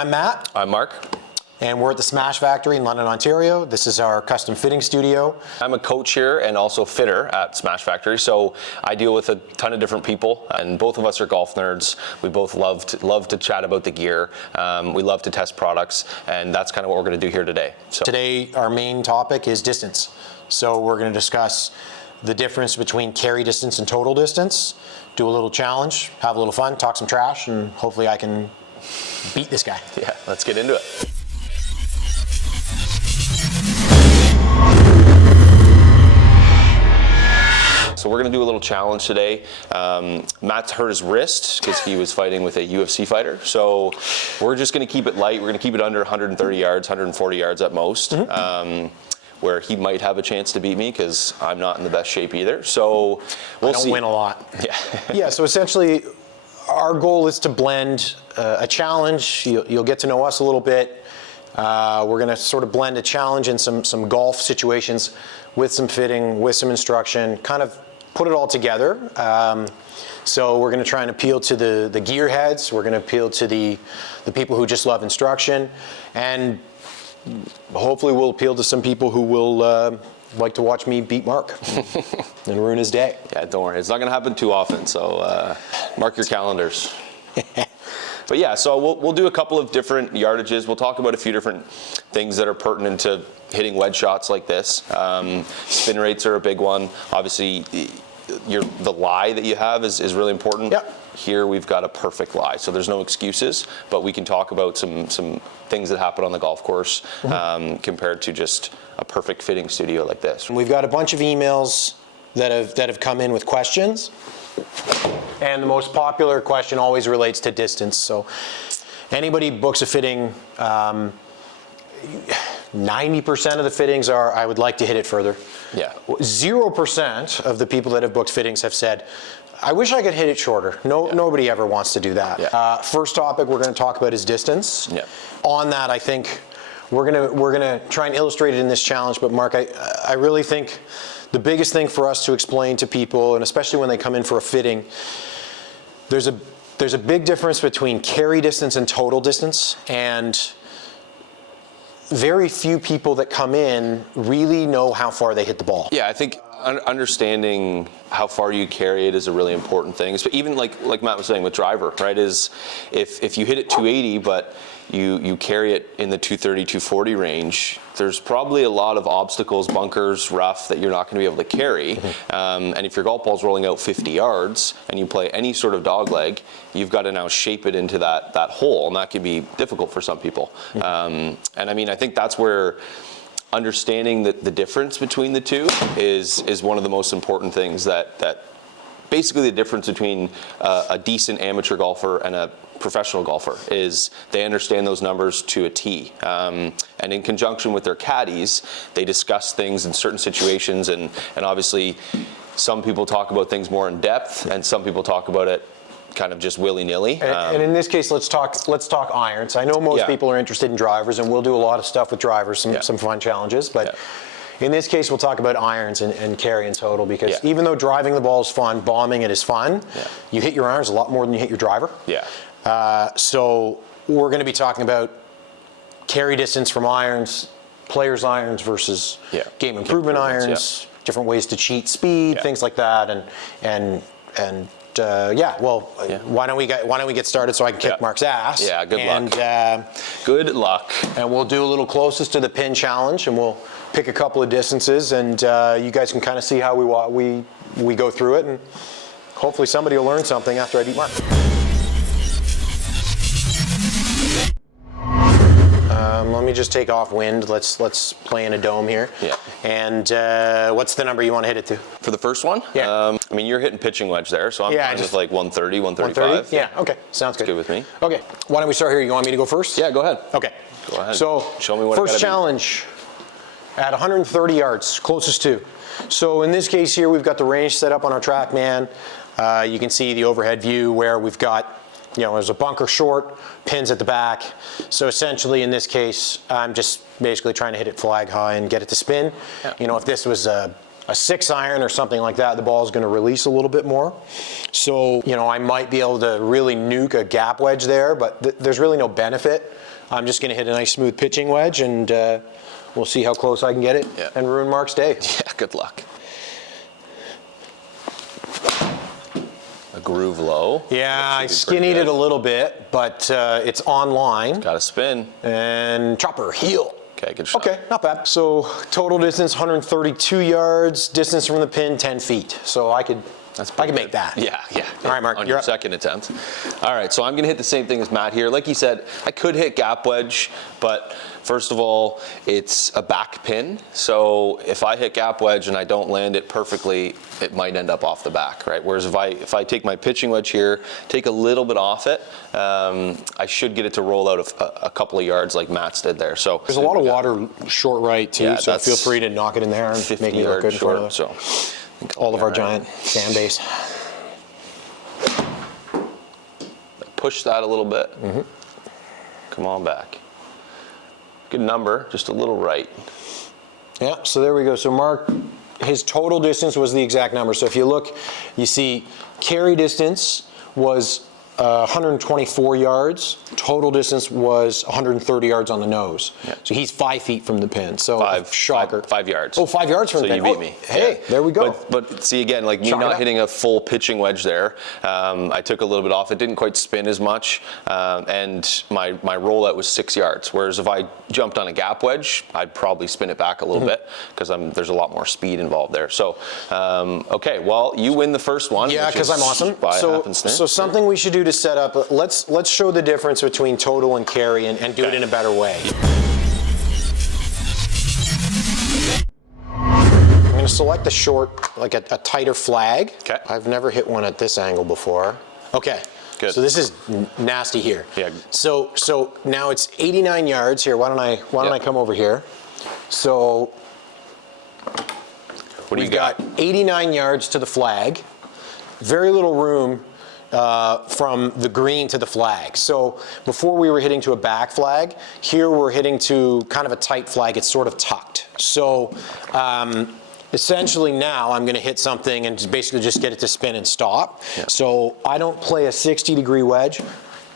I'm Matt. I'm Mark. And we're at the Smash Factory in London, Ontario. This is our custom fitting studio. I'm a coach here and also fitter at Smash Factory, so I deal with a ton of different people, and both of us are golf nerds. We both love to chat about the gear. We love to test products, and that's kind of what we're going to do here today. So today, our main topic is distance. So we're going to discuss the difference between carry distance and total distance, do a little challenge, have a little fun, talk some trash, and hopefully I can beat this guy. Yeah, let's get into it. So we're gonna do a little challenge today. Matt's hurt his wrist because he was fighting with a UFC fighter. So we're just gonna keep it light. We're gonna keep it under 130 yards, 140 yards at most, where he might have a chance to beat me because I'm not in the best shape either. So we'll see. I don't win a lot. Yeah. Yeah, so essentially our goal is to blend a challenge. You'll get to know us a little bit. We're gonna sort of blend a challenge in some golf situations with some fitting, with some instruction, kind of put it all together. So we're going to try and appeal to the gearheads. We're going to appeal to the people who just love instruction, and hopefully we'll appeal to some people who will like to watch me beat Mark and ruin his day. Yeah, don't worry. It's not going to happen too often, so mark your calendars. But yeah, so we'll do a couple of different yardages. We'll talk about a few different things that are pertinent to hitting wedge shots like this. Spin rates are a big one. Obviously, the lie that you have is really important. Yep. Here we've got a perfect lie, so there's no excuses, but we can talk about some things that happen on the golf course compared to just a perfect fitting studio like this. We've got a bunch of emails that have come in with questions. And the most popular question always relates to distance. So anybody books a fitting, 90% of the fittings are, I would like to hit it further. Yeah. 0% of the people that have booked fittings have said, I wish I could hit it shorter. Nobody ever wants to do that. Yeah. First topic we're going to talk about is distance. Yeah. On that, I think we're gonna try and illustrate it in this challenge. But Mark, I really think the biggest thing for us to explain to people, and especially when they come in for a fitting, there's a big difference between carry distance and total distance, and very few people that come in really know how far they hit the ball. Yeah, I think understanding how far you carry it is a really important thing. So even like Matt was saying with driver, right, is if you hit it 280 but you carry it in the 230, 240 range, there's probably a lot of obstacles, bunkers, rough that you're not going to be able to carry. And if your golf ball's rolling out 50 yards and you play any sort of dog leg, you've got to now shape it into that hole, and that can be difficult for some people. And I mean, I think that's where understanding the difference between the two is one of the most important things that basically the difference between a decent amateur golfer and a professional golfer is they understand those numbers to a T. And in conjunction with their caddies, they discuss things in certain situations, and obviously some people talk about things more in depth and some people talk about it kind of just willy-nilly. And in this case, let's talk irons. I know most people are interested in drivers, and we'll do a lot of stuff with drivers, some fun challenges, but in this case, we'll talk about irons and carry and total, because even though driving the ball is fun, bombing it is fun, you hit your irons a lot more than you hit your driver. Yeah. So we're going to be talking about carry distance from irons, players' irons versus game improvement irons, different ways to cheat speed, things like that, why don't we get started so I can kick Mark's ass? Yeah, good luck. Good luck. And we'll do a little closest to the pin challenge, and we'll pick a couple of distances, and you guys can kind of see how we go through it, and hopefully somebody will learn something after I beat Mark. Let me just take off wind. Let's play in a dome here. Yeah. And what's the number you want to hit it to? For the first one? Yeah. I mean, you're hitting pitching wedge there, so I'm just like 130, 135. 130? Yeah, okay. Sounds good. Good with me. Okay. Why don't we start here? You want me to go first? Yeah, go ahead. Okay. Go ahead. So, show me what first challenge at 130 yards, closest to. So in this case here, we've got the range set up on our Trackman. You can see the overhead view where we've got, there's a bunker short, pins at the back. So essentially in this case, I'm just basically trying to hit it flag high and get it to spin. Yeah. If this was a a 6-iron or something like that, the ball is going to release a little bit more. So, you know, I might be able to really nuke a gap wedge there, but there's really no benefit. I'm just going to hit a nice smooth pitching wedge, and we'll see how close I can get it and ruin Mark's day. Yeah, good luck. A groove low. Yeah, I skinnied it a little bit, but it's on line. Got to spin. And chopper, heel. Okay, good shot. Okay, not bad. So total distance 132 yards, distance from the pin 10 feet. So I could make that. Yeah. All right, Mark, on you're your up. second attempt. All right, so I'm gonna hit the same thing as Matt here. Like he said, I could hit gap wedge, but first of all, it's a back pin. So if I hit gap wedge and I don't land it perfectly, it might end up off the back, right? Whereas if I take my pitching wedge here, take a little bit off it, I should get it to roll out a couple of yards like Matt's did there. So there's a lot of water short right too, so feel free to knock it in there and make me look good in front of so all of our giant fan base. Push that a little bit. Come on back. Good number, just a little right. Yeah, so there we go. So Mark, his total distance was the exact number. So if you look, you see carry distance was 124 yards. Total distance was 130 yards on the nose. Yeah. So he's 5 feet from the pin. So shocker. 5 yards. Oh, 5 yards from the pin. So you beat me. Hey, there we go. But see, again, like me not hitting a full pitching wedge there, I took a little bit off. It didn't quite spin as much, and my rollout was 6 yards. Whereas if I jumped on a gap wedge, I'd probably spin it back a little bit because there's a lot more speed involved there. So, okay, well, you win the first one. Yeah, because I'm awesome. So something we should do to set up, let's show the difference between total and carry and do it in a better way. I'm going to select a short, like a tighter flag. Okay. I've never hit one at this angle before. Okay. Good. So this is nasty here. Yeah. So now it's 89 yards here. Why don't I come over here? So what do you got? 89 yards to the flag. Very little room from the green to the flag. So before we were hitting to a back flag, here we're hitting to kind of a tight flag. It's sort of tucked. So essentially now I'm going to hit something and basically just get it to spin and stop. Yeah. So I don't play a 60-degree wedge.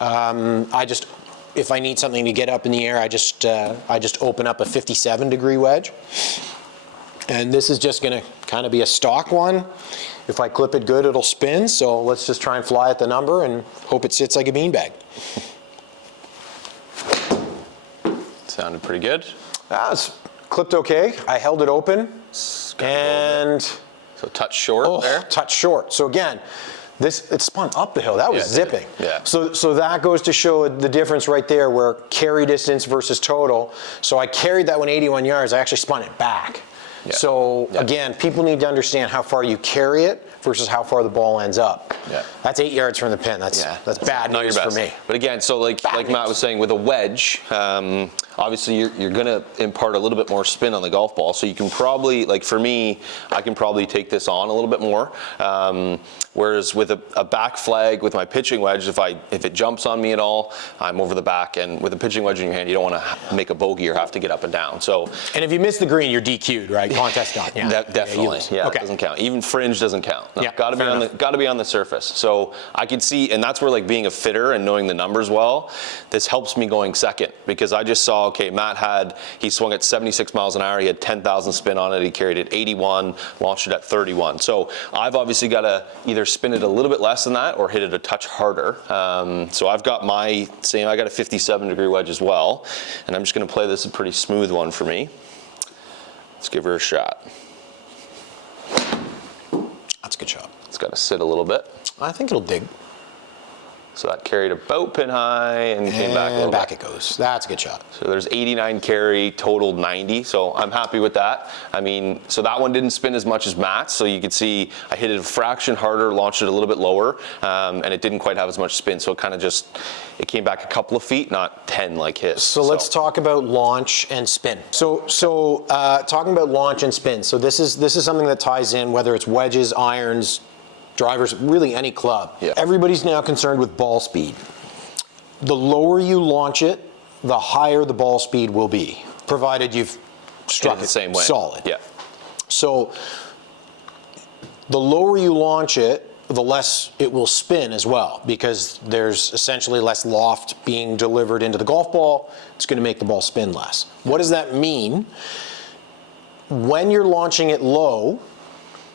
If I need something to get up in the air, I just open up a 57-degree wedge. And this is just going to kind of be a stock one. If I clip it good, it'll spin. So let's just try and fly at the number and hope it sits like a beanbag. Sounded pretty good. It's clipped okay. I held it open. And so touch short there. Touch short. So again, it spun up the hill. That was zipping. Yeah. So that goes to show the difference right there, where carry distance versus total. So I carried that one 81 yards. I actually spun it back. Yeah. So again, people need to understand how far you carry it versus how far the ball ends up. Yeah. That's 8 yards from the pin. That's bad news for me. But again, so like Matt was saying, with a wedge, obviously you're going to impart a little bit more spin on the golf ball. So you can probably, like for me, I can probably take this on a little bit more. Whereas with a back flag with my pitching wedge, if it jumps on me at all, I'm over the back. And with a pitching wedge in your hand, you don't want to make a bogey or have to get up and down. So, and if you miss the green, you're DQ'd, right? Contest done. Yeah. Definitely. Yeah, okay. It doesn't count. Even fringe doesn't count. No, got to be on the surface. So I can see, and that's where like being a fitter and knowing the numbers well, this helps me going second, because I just saw, okay, he swung at 76 miles an hour. He had 10,000 spin on it. He carried it 81, launched it at 31. So I've obviously got to either spin it a little bit less than that or hit it a touch harder. So I've got I got a 57-degree wedge as well, and I'm just going to play this a pretty smooth one for me. Let's give her a shot. That's a good shot. It's got to sit a little bit. I think it'll dig. So that carried about pin high and came back a little back bit. It goes. That's a good shot. So there's 89 carry, totaled 90. So I'm happy with that. I mean, so that one didn't spin as much as Matt's. So you could see I hit it a fraction harder, launched it a little bit lower, and it didn't quite have as much spin. So it kind of it came back a couple of feet, not 10 like his. So let's talk about launch and spin. So talking about launch and spin. So this is something that ties in, whether it's wedges, irons, drivers, really any club. Yeah. Everybody's now concerned with ball speed. The lower you launch it, the higher the ball speed will be, provided you've struck it the same way. Solid. Yeah. So the lower you launch it, the less it will spin as well, because there's essentially less loft being delivered into the golf ball. It's going to make the ball spin less. What does that mean? When you're launching it low,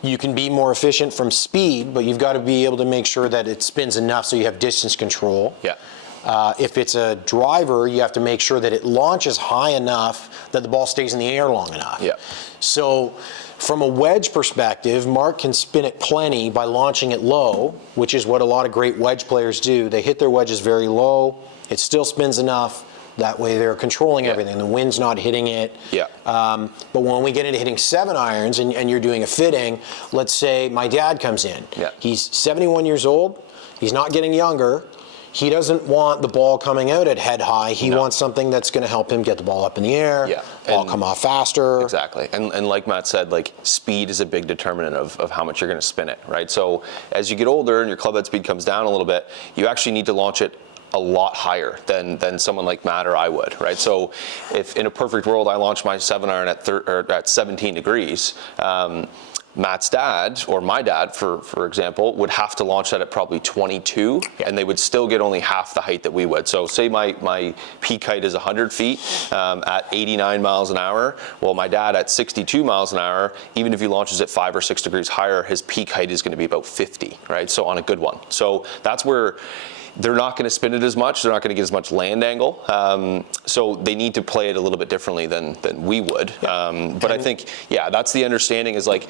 you can be more efficient from speed, but you've got to be able to make sure that it spins enough so you have distance control. Yeah. If it's a driver, you have to make sure that it launches high enough that the ball stays in the air long enough. Yeah. So from a wedge perspective, Marc can spin it plenty by launching it low, which is what a lot of great wedge players do. They hit their wedges very low. It still spins enough. That way they're controlling everything. The wind's not hitting it. Yeah. But when we get into hitting 7 irons and you're doing a fitting, let's say my dad comes in. Yeah. He's 71 years old. He's not getting younger. He doesn't want the ball coming out at head high. He wants something that's going to help him get the ball up in the air, ball come off faster. Exactly. And like Matt said, like speed is a big determinant of how much you're going to spin it, right? So as you get older and your club head speed comes down a little bit, you actually need to launch it a lot higher than someone like Matt or I would, right? So if in a perfect world I launch my 7 iron at 17 degrees, Matt's dad, or my dad, for example, would have to launch that at probably 22, and they would still get only half the height that we would. So say my peak height is 100 feet at 89 miles an hour. Well, my dad at 62 miles an hour, even if he launches at 5 or 6 degrees higher, his peak height is going to be about 50, right? So on a good one. So that's where they're not going to spin it as much. They're not going to get as much land angle. So they need to play it a little bit differently than we would. But I think, that's the understanding is like,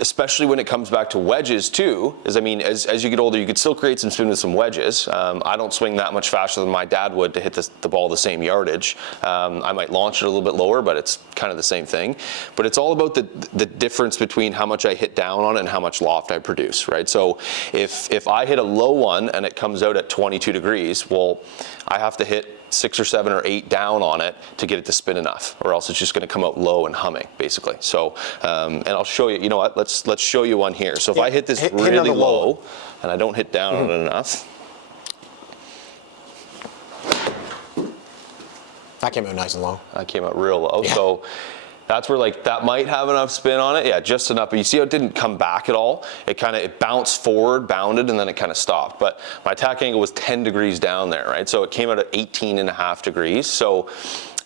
especially when it comes back to wedges too, is I mean, as you get older, you could still create some spin with some wedges. I don't swing that much faster than my dad would to hit the ball the same yardage. I might launch it a little bit lower, but it's kind of the same thing. But it's all about the difference between how much I hit down on it and how much loft I produce, right? So if I hit a low one and it comes out at 22 degrees, well, I have to hit 6 or 7 or 8 down on it to get it to spin enough, or else it's just going to come out low and humming, basically. So, and I'll show you. You know what? Let's show you one here. So if I hit this really low, and I don't hit down on it enough, that came out nice and low. That came out real low. Yeah. So that's where like that might have enough spin on it. Yeah, just enough. But you see how it didn't come back at all? It bounced forward, bounded, and then it kind of stopped. But my attack angle was 10 degrees down there, right? So it came out at 18.5 degrees. So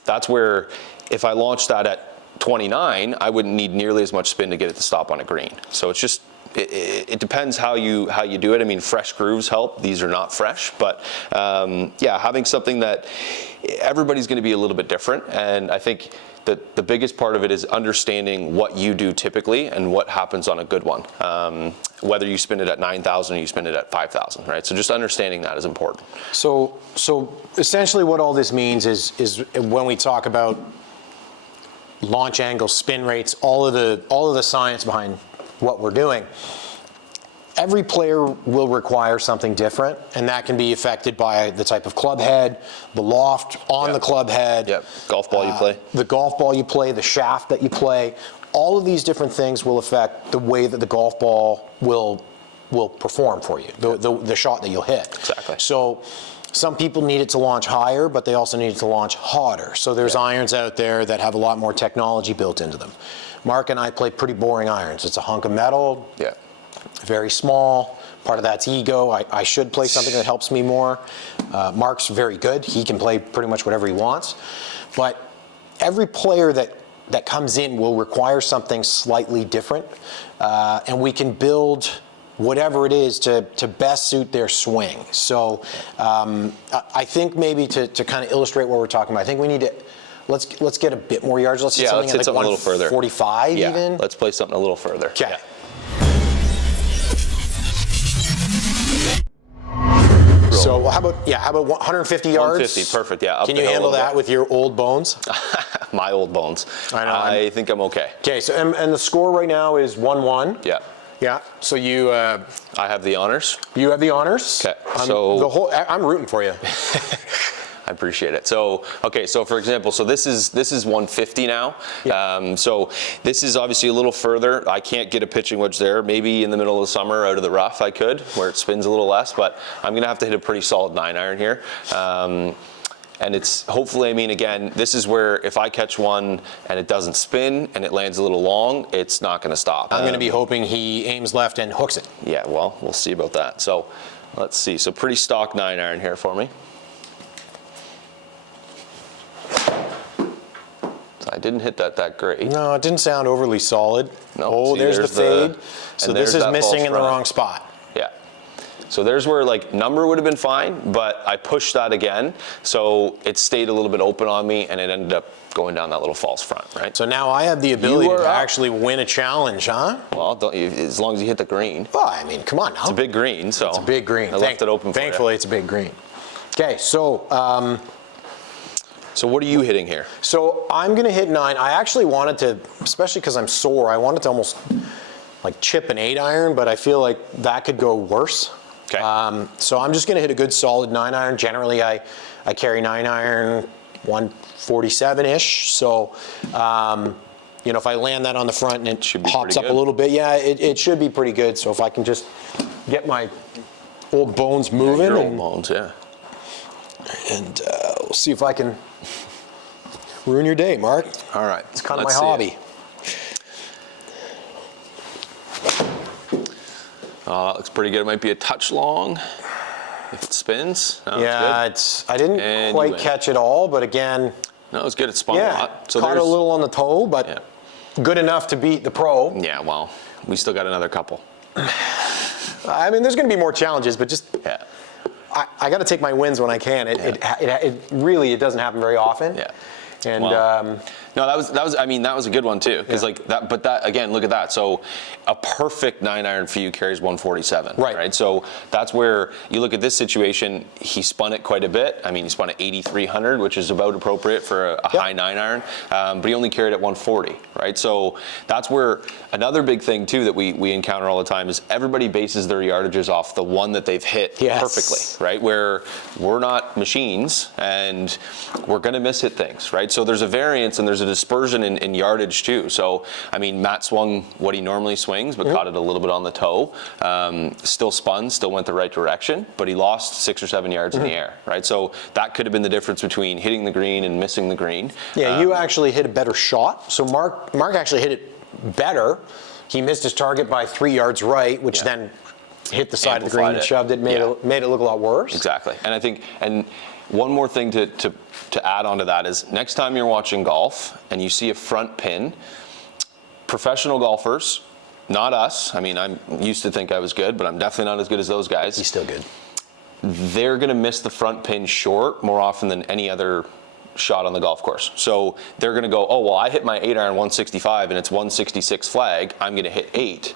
that's where if I launched that at 29, I wouldn't need nearly as much spin to get it to stop on a green. So it's just, it depends how you do it. I mean, fresh grooves help. These are not fresh, but having something that everybody's going to be a little bit different. And I think the biggest part of it is understanding what you do typically and what happens on a good one. Whether you spin it at 9,000 or you spin it at 5,000, right? So just understanding that is important. So essentially what all this means is when we talk about launch angle, spin rates, all of the science behind what we're doing, every player will require something different, and that can be affected by the type of club head, the loft on the club head, golf ball you play, the golf ball you play, the shaft that you play. All of these different things will affect the way that the golf ball will perform for you, the shot that you'll hit. Exactly. So some people need it to launch higher, but they also need it to launch hotter. So there's irons out there that have a lot more technology built into them. Marc and I play pretty boring irons. It's a hunk of metal. Yeah. Very small. Part of that's ego. I should play something that helps me more. Marc's very good. He can play pretty much whatever he wants. But every player that comes in will require something slightly different. And we can build whatever it is to best suit their swing. So I think maybe to kind of illustrate what we're talking about, I think we need to, let's get a bit more yards. Let's hit something at like a little further. 145 even. Let's play something a little further. Okay. Yeah. So how about 150 yards? 150, perfect. Yeah. Up Can you handle that with your old bones? My old bones. I know. I think I'm okay. Okay. So and the score right now is 1-1. Yeah. Yeah. So you. I have the honors. You have the honors. Okay. I'm rooting for you. I appreciate it. So, okay, so for example, so this is 150 now. Yeah. So this is obviously a little further. I can't get a pitching wedge there. Maybe in the middle of the summer out of the rough I could, where it spins a little less, but I'm gonna have to hit a pretty solid 9 iron here. And it's hopefully, I mean, again, this is where if I catch one and it doesn't spin and it lands a little long, it's not going to stop. I'm going to be hoping he aims left and hooks it. Yeah, well, we'll see about that. So let's see. So pretty stock 9-iron here for me. So I didn't hit that great. No, it didn't sound overly solid. No, oh, see, there's the fade. So this is missing in the front. wrong spot. Yeah. So there's where like number would have been fine, but I pushed that again. So it stayed a little bit open on me and it ended up going down that little false front, right? So now I have the ability to up. actually win a challenge, huh? Well, as long as you hit the green. Well, I mean, come on now. It's a big green, so. It's a big green. I left it open for you. Thankfully, it's a big green. Okay, so. So what are you hitting here? So I'm going to hit 9. I actually wanted to, especially because I'm sore, I wanted to almost like chip an 8-iron, but I feel like that could go worse. Okay. So I'm just going to hit a good solid 9-iron. Generally, I carry 9-iron 147-ish. So, you know, if I land that on the front and it pops up a little bit, yeah, it should be pretty good. So if I can just get my old bones moving. Your old bones, yeah. And we'll see if I can ruin your day, Mark. All right. It's kind of my hobby. That looks pretty good. It might be a touch long if it spins. No, yeah, I didn't quite catch it all, but again. No, it's good. It spun a lot. So caught a little on the toe, but good enough to beat the pro. Yeah, well, we still got another couple. I mean, there's going to be more challenges, but just I got to take my wins when I can. It really doesn't happen very often. Yeah. And no, that was I mean, that was a good one too, because like that, but that again, look at that. So a perfect 9-iron for you carries 147, right? So that's where you look at this situation. He spun it quite a bit. I mean, he spun it 8,300, which is about appropriate for a high 9-iron, but he only carried it 140, right? So that's where another big thing too that we encounter all the time is everybody bases their yardages off the one that they've hit perfectly, right? Where we're not machines and we're going to miss hit things, right? So there's a variance and there's a dispersion in yardage too. So, I mean, Matt swung what he normally swings, but caught it a little bit on the toe. Still spun, still went the right direction, but he lost 6 or 7 yards in the air, right? So that could have been the difference between hitting the green and missing the green. Yeah, you actually hit a better shot. So Mark actually hit it better. He missed his target by 3 yards right, which then hit the side of the green and shoved it, made it look a lot worse. Exactly. And I think, and one more thing to add on to that is next time you're watching golf and you see a front pin, professional golfers, not us, I mean, I used to think I was good, but I'm definitely not as good as those guys. He's still good. They're going to miss the front pin short more often than any other shot on the golf course. So they're going to go, oh, well, I hit my 8-iron 165 and it's 166 flag, I'm going to hit 8.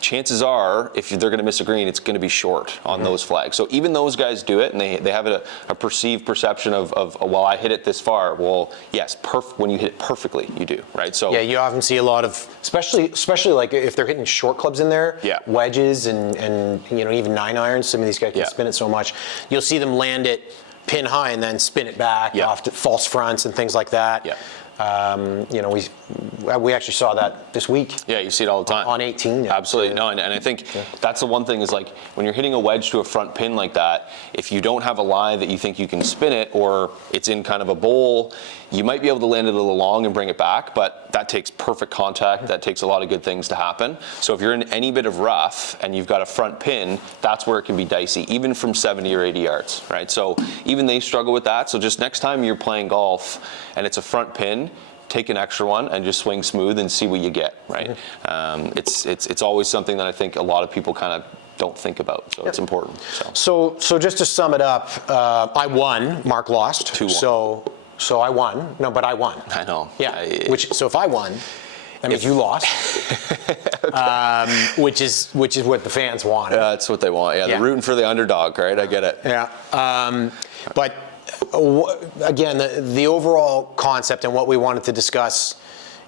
Chances are, if they're going to miss a green, it's going to be short on those flags. So even those guys do it, and they have a perceived perception of, well, I hit it this far. Well, yes, when you hit it perfectly, you do, right? So yeah, you often see a lot of, especially like if they're hitting short clubs in there, wedges and you know, even 9-irons. Some of these guys can spin it so much. You'll see them land it pin high and then spin it back off to false fronts and things like that. Yeah. You know, we actually saw that this week. Yeah, you see it all the time. On 18. Absolutely. No, and I think that's the one thing is like when you're hitting a wedge to a front pin like that, if you don't have a lie that you think you can spin it or it's in kind of a bowl, you might be able to land it a little long and bring it back, but that takes perfect contact. That takes a lot of good things to happen. So if you're in any bit of rough and you've got a front pin, that's where it can be dicey, even from 70 or 80 yards, right? So even they struggle with that. So just next time you're playing golf and it's a front pin, take an extra one and just swing smooth and see what you get, right? It's always something that I think a lot of people kind of don't think about, so it's important. So just to sum it up, I won, Mark lost. 2-1. So I won. No, but I won. I know. Yeah. So if I won, that means you lost. Which is what the fans want. Yeah, that's what they want. Yeah, they're rooting for the underdog, right? I get it. Yeah. But again, the overall concept and what we wanted to discuss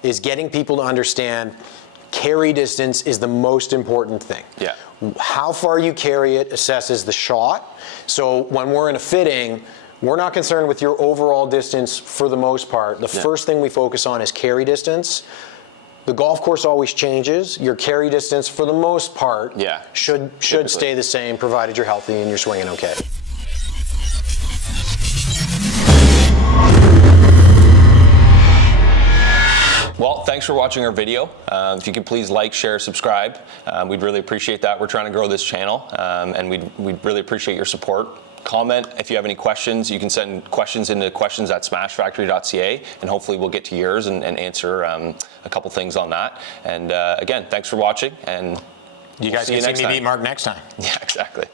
is getting people to understand carry distance is the most important thing. Yeah. How far you carry it assesses the shot. So when we're in a fitting, we're not concerned with your overall distance for the most part. The first thing we focus on is carry distance. The golf course always changes. Your carry distance, for the most part, should stay the same, provided you're healthy and you're swinging okay. for watching our video. If you could please like, share, subscribe. We'd really appreciate that. We're trying to grow this channel, and we'd really appreciate your support. Comment if you have any questions. You can send questions into questions@smashfactory.ca, and hopefully we'll get to yours and answer a couple things on that. And again, thanks for watching, and You guys can see me beat Mark next time. Yeah, exactly.